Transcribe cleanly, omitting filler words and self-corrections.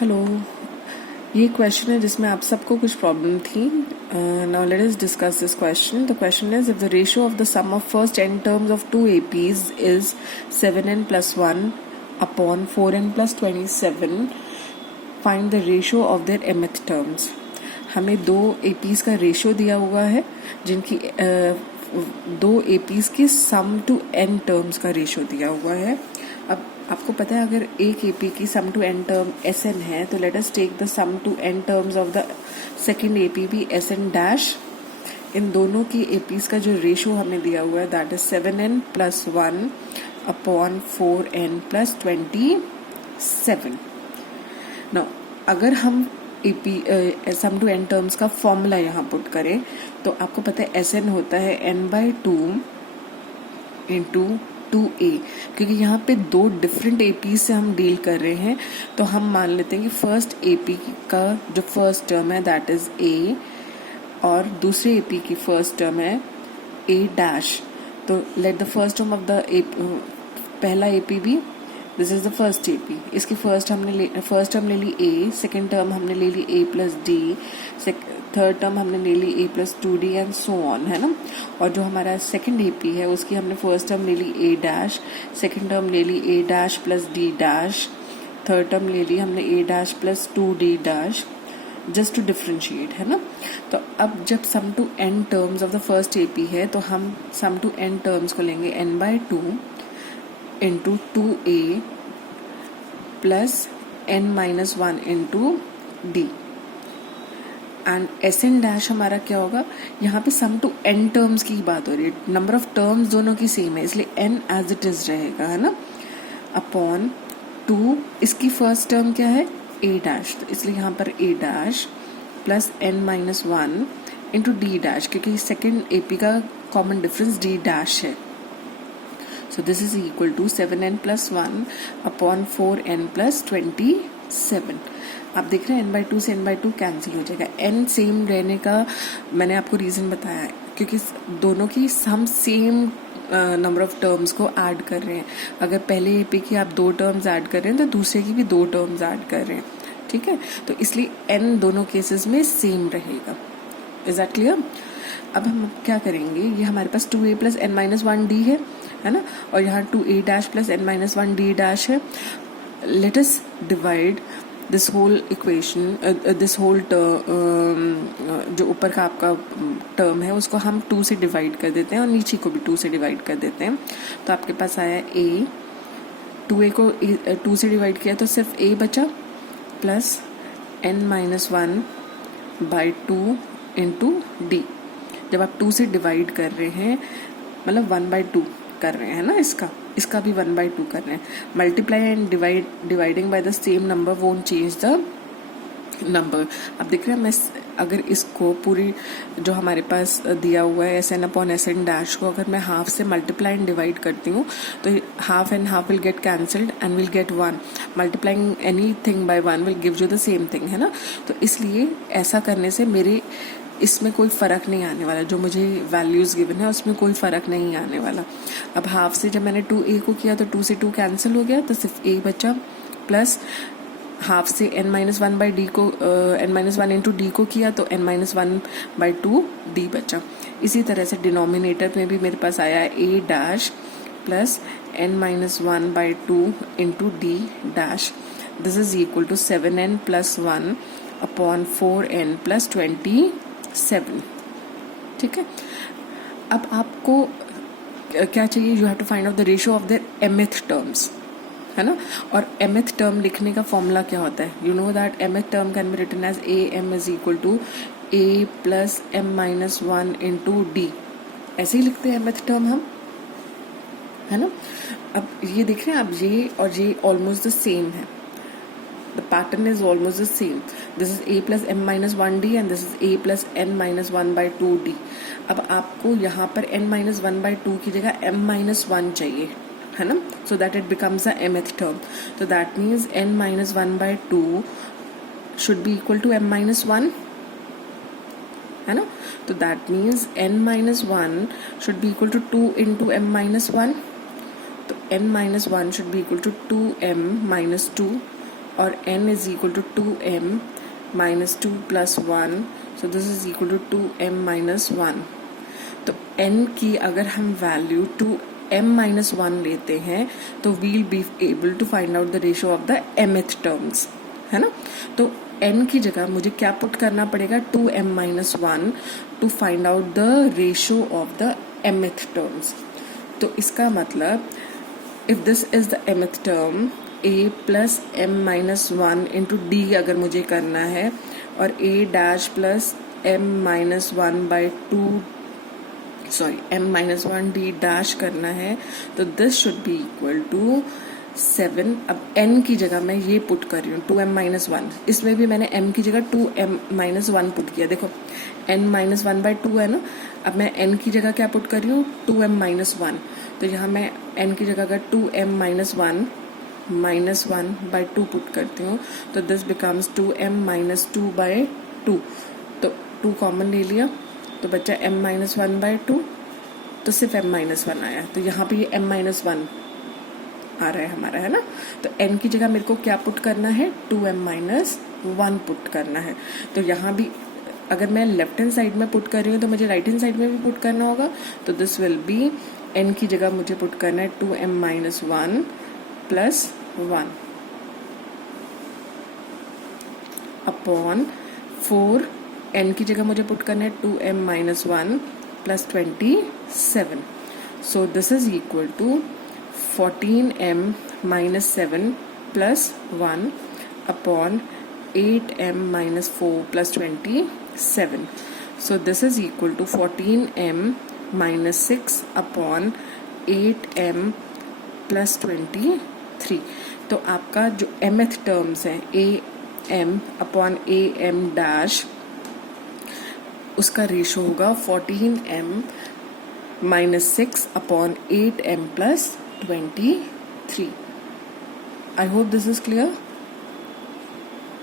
Hello, ये question है जिसमें आप सबको कुछ प्रॉब्लम थी. Now let us discuss this question. The question is if the ratio of the sum of first n terms of two APs is 7n plus 1 upon 4n plus 27, find the ratio of their mth terms. हमें दो APs का ratio दिया हुआ है जिनकी दो APs की sum to n terms का रेशियो दिया हुआ है. अब आपको पता है अगर एक AP की sum to n term Sn है तो let us take the sum to n terms of the second AP भी Sn डैश. इन दोनों की APs का जो रेशियो हमें दिया हुआ है that is 7n plus 1 upon 4n plus 27. Now अगर हम AP sum to n terms का फॉर्मूला यहाँ पुट करें तो आपको पता है Sn होता है n/2 इंटू 2a. क्योंकि यहाँ पे दो डिफरेंट AP से हम डील कर रहे हैं तो हम मान लेते हैं कि फर्स्ट AP का जो फर्स्ट टर्म है दैट इज a और दूसरे AP की फर्स्ट टर्म है a डैश. तो let the first term of the पहला AP भी this is the first AP. इसकी फर्स्ट टर्म ले ली a, सेकेंड टर्म हमने ले ली a plus D, third term हमने ले ली a plus 2d and so on, है ना. और जो हमारा सेकेंड AP है उसकी हमने फर्स्ट टर्म ले ली a डैश, सेकेंड टर्म ले ली a dash plus d dash, third term ले ली हमने a dash plus 2d dash, just to differentiate, है ना. तो अब जब sum to n terms of the first AP है तो हम सम टू n टर्म्स को लेंगे n/2 into 2a plus n-1 into d. And Sn dash हमारा क्या होगा, यहाँ पे सम टू n टर्म्स की बात हो रही है, नंबर ऑफ टर्म्स दोनों की सेम है इसलिए n एज इट इज रहेगा, है ना, अपॉन 2. इसकी फर्स्ट टर्म क्या है a डैश, तो इसलिए यहाँ पर a dash plus n-1 into d dash, क्योंकि सेकेंड AP का कॉमन डिफरेंस d डैश है. So this is equal to 7n plus 1 upon 4n plus 27. आप देख रहे हैं n/2 से n/2 कैंसिल हो जाएगा. n सेम रहने का मैंने आपको रीजन बताया है क्योंकि दोनों की हम सेम नंबर ऑफ टर्म्स को ऐड कर रहे हैं. अगर पहले AP की आप 2 टर्म्स ऐड कर रहे हैं तो दूसरे की भी 2 टर्म्स ऐड कर रहे हैं, ठीक है. तो इसलिए n दोनों केसेस में सेम रहेगा. Is that clear. अब हम क्या करेंगे, ये हमारे पास 2a प्लस n-1d है ना, और यहाँ 2a dash plus n-1d dash है. Let us divide this whole equation, this whole जो ऊपर का आपका टर्म है उसको हम 2 से डिवाइड कर देते हैं और नीचे को भी 2 से डिवाइड कर देते हैं. तो आपके पास आया a, 2a को 2 से डिवाइड किया तो सिर्फ a बचा plus n-1 by 2 into D. जब आप 2 से डिवाइड कर रहे हैं मतलब 1/2 कर रहे हैं ना, इसका भी 1/2 कर रहे हैं. Multiply and dividing by the same number won't change the number. अब देख रहे हैं मैं अगर इसको पूरी जो हमारे पास दिया हुआ है Sn अपॉन Sn डैश को अगर मैं हाफ से मल्टीप्लाई एंड डिवाइड करती हूँ तो half and half will get cancelled and will get 1. Multiplying anything by 1 will give you the same thing, है ना. तो इसलिए ऐसा करने से मेरे इसमें कोई फ़र्क नहीं आने वाला, जो मुझे वैल्यूज़ गिवन है उसमें कोई फ़र्क नहीं आने वाला. अब हाफ से जब मैंने 2a को किया तो 2 से 2 कैंसिल हो गया तो सिर्फ a बचा प्लस हाफ से n-1 बाई डी को n-1 इंटू डी को किया तो n-1 बाई 2 डी बचा. इसी तरह से डिनोमिनेटर में भी मेरे पास आया a dash plus n-1 by 2 into d dash. This is equal to 7n plus 1 upon 4n plus 27. ठीक है. अब आपको क्या चाहिए, you have to find out the ratio of their mth terms, है ना. और mth टर्म लिखने का फॉर्मूला क्या होता है, you know that mth term can be written as am is equal to a plus m-1 into d. ऐसे ही लिखते हैं mth टर्म हम, है ना. अब ये देख रहे हैं आप, ये और ये ऑलमोस्ट द सेम है. The pattern is almost the same. This is a plus m-1d and this is a plus n-1 by 2d. अब आपको यहाँ पर n-1 by 2 की जगह m-1 चाहिए, है ना, so that it becomes the mth term. So that means n-1 by 2 should be equal to m-1, है ना. तो that means n-1 should be equal to 2 into m-1. तो n-1 should be equal to 2m minus 2. और n is equal to 2m minus 2 plus 1, so this is equal to 2m minus 1। तो n की अगर हम value 2m minus 1 लेते हैं तो we'll be able to find out the ratio of the mth terms, है ना। तो n की जगह मुझे क्या पुट करना पड़ेगा, 2m minus 1 to find out the ratio of the mth terms. तो इसका मतलब if this is the mth term a plus m minus 1 into d अगर मुझे करना है, और a dash plus m minus 1 by 2 m minus 1 d dash करना है, तो this should be equal to 7। अब n की जगह मैं ये पुट कर रही हूँ 2m माइनस 1, इसमें भी मैंने m की जगह 2m माइनस 1 पुट किया। देखो n माइनस 1 बाई 2 है ना, अब मैं n की जगह क्या पुट कर रही हूँ 2m माइनस 1, तो यहाँ मैं n की जगह अगर 2m माइनस 1 बाई 2 पुट करती हूँ तो this becomes 2m minus 2 by 2, तो 2 कॉमन ले लिया तो बच्चा m माइनस 1 बाई 2, तो सिर्फ m माइनस 1 आया, तो यहाँ पे ये m माइनस 1 आ रहा है हमारा, है ना। तो n की जगह मेरे को क्या पुट करना है, 2m माइनस 1 पुट करना है। तो यहाँ भी अगर मैं लेफ्ट हैंड साइड में पुट कर रही हूँ तो मुझे राइट हैंड साइड में भी पुट करना होगा, तो दिस विल बी n की जगह मुझे पुट करना है 2m minus 1 plus 1 upon 4, n की जगह मुझे पुट करना है 2m minus 1 plus 27, so this is equal to 14m minus 7 plus 1 upon 8m minus 4 plus 27. So this is equal to 14m minus 6 upon 8m plus 23. तो आपका जो mth terms है am upon am dash, उसका ratio होगा 14m minus 6 upon 8m plus 23. I hope this is clear.